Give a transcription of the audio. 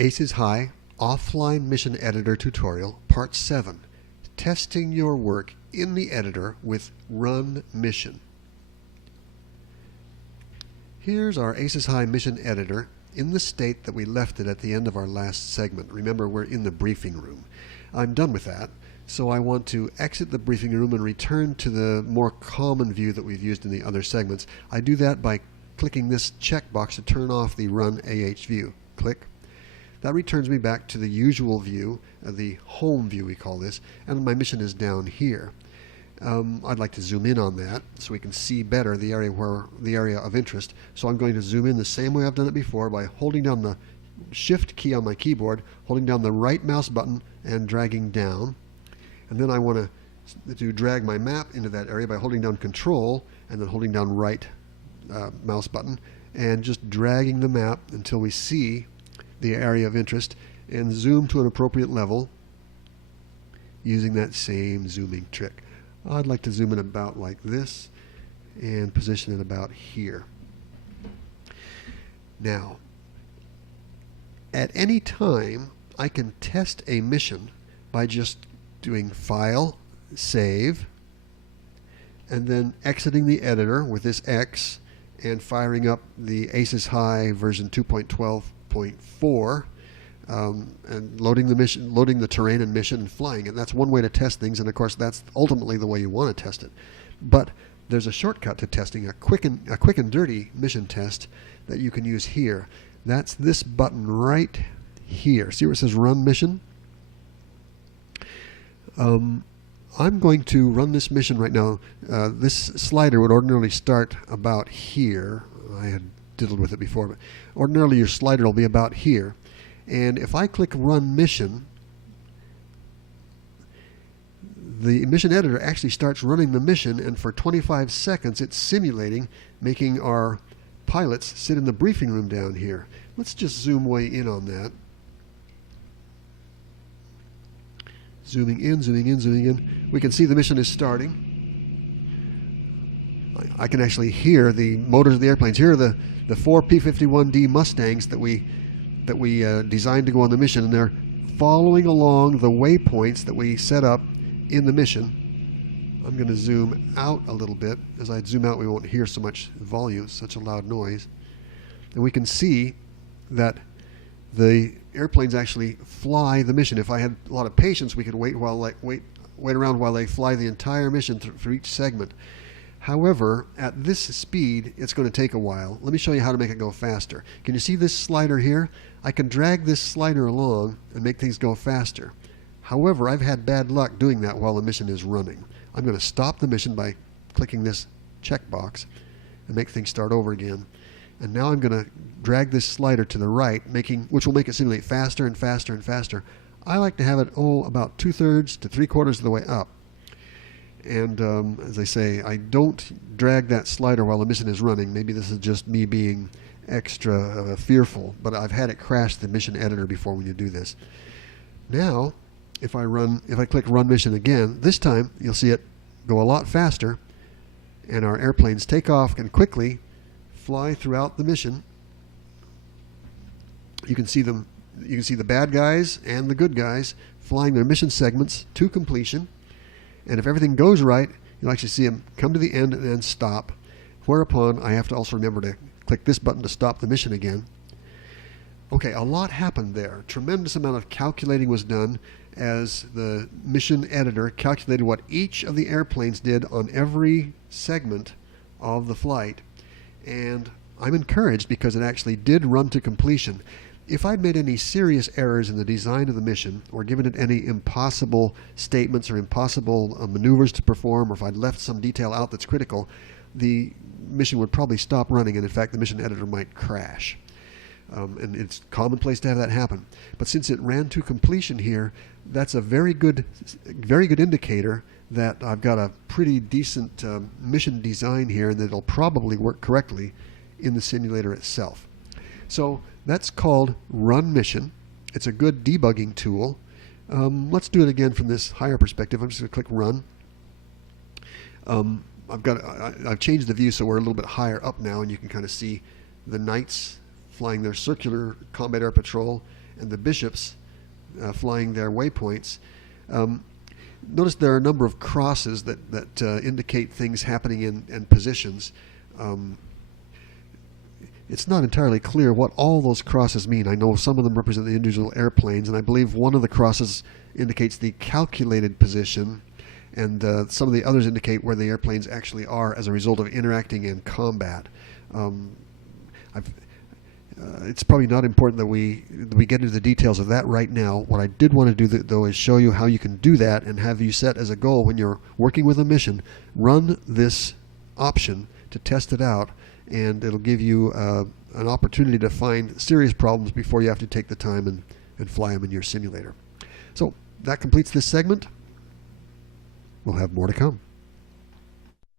Aces High Offline Mission Editor Tutorial, Part 7. Testing your work in the editor with Run Mission. Here's our Aces High Mission Editor in the state that we left it at the end of our last segment. Remember, we're in the briefing room. I'm done with that, so I want to exit the briefing room and return to the more common view that we've used in the other segments. I do that by clicking this checkbox to turn off the Run AH view. Click. That returns me back to the usual view, the home view we call this, and my mission is down here. I'd like to zoom in on that so we can see better the area of interest. So I'm going to zoom in the same way I've done it before by holding down the Shift key on my keyboard, holding down the right mouse button and dragging down. And then I want to drag my map into that area by holding down Control and then holding down right mouse button and just dragging the map until we see the area of interest and zoom to an appropriate level using that same zooming trick. I'd like to zoom in about like this and position it about here. Now, at any time, I can test a mission by just doing File, Save, and then exiting the editor with this X and firing up the Aces High version 2.12.4 and loading the terrain and mission and flying it. That's one way to test things, and of course that's ultimately the way you want to test it. But there's a shortcut to testing, a quick and dirty mission test that you can use here. That's this button right here. See where it says Run Mission? I'm going to run this mission right now. This slider would ordinarily start about here. I had diddled with it before, but ordinarily your slider will be about here. And if I click Run Mission, the mission editor actually starts running the mission, and for 25 seconds it's simulating, making our pilots sit in the briefing room down here. Let's just zoom way in on that. Zooming in, zooming in, zooming in. We can see the mission is starting. I can actually hear the motors of the airplanes. Here are the 4 P-51D Mustangs that we designed to go on the mission, and they're following along the waypoints that we set up in the mission. I'm going to zoom out a little bit. As I zoom out, we won't hear so much volume, such a loud noise. And we can see that the airplanes actually fly the mission. If I had a lot of patience, we could wait around while they fly the entire mission through each segment. However, at this speed, it's going to take a while. Let me show you how to make it go faster. Can you see this slider here? I can drag this slider along and make things go faster. However, I've had bad luck doing that while the mission is running. I'm going to stop the mission by clicking this checkbox and make things start over again. And now I'm going to drag this slider to the right, which will make it simulate faster and faster and faster. I like to have it about 2/3 to 3/4 of the way up. And as I say, I don't drag that slider while the mission is running. Maybe this is just me being extra fearful, but I've had it crash the mission editor before when you do this. Now, if I click Run Mission again, this time you'll see it go a lot faster, and our airplanes take off and quickly fly throughout the mission. You can see them. You can see the bad guys and the good guys flying their mission segments to completion. And if everything goes right, you'll actually see them come to the end and then stop. Whereupon I have to also remember to click this button to stop the mission again. Okay, a lot happened there. Tremendous amount of calculating was done as the mission editor calculated what each of the airplanes did on every segment of the flight. And I'm encouraged because it actually did run to completion. If I'd made any serious errors in the design of the mission, or given it any impossible statements or impossible maneuvers to perform, or if I'd left some detail out that's critical, the mission would probably stop running, and in fact the mission editor might crash. And it's commonplace to have that happen. But since it ran to completion here, that's a very good indicator that I've got a pretty decent mission design here, and that it'll probably work correctly in the simulator itself. So that's called Run Mission. It's a good debugging tool. Let's do it again from this higher perspective. I'm just going to click Run. I've changed the view so we're a little bit higher up now, and you can kind of see the knights flying their circular combat air patrol and the bishops flying their waypoints. Notice there are a number of crosses that indicate things happening in positions. It's not entirely clear what all those crosses mean. I know some of them represent the individual airplanes, and I believe one of the crosses indicates the calculated position, and some of the others indicate where the airplanes actually are as a result of interacting in combat. It's probably not important that we get into the details of that right now. What I did want to do, though, is show you how you can do that and have you set as a goal when you're working with a mission, run this option to test it out, and it'll give you an opportunity to find serious problems before you have to take the time and fly them in your simulator. So that completes this segment. We'll have more to come.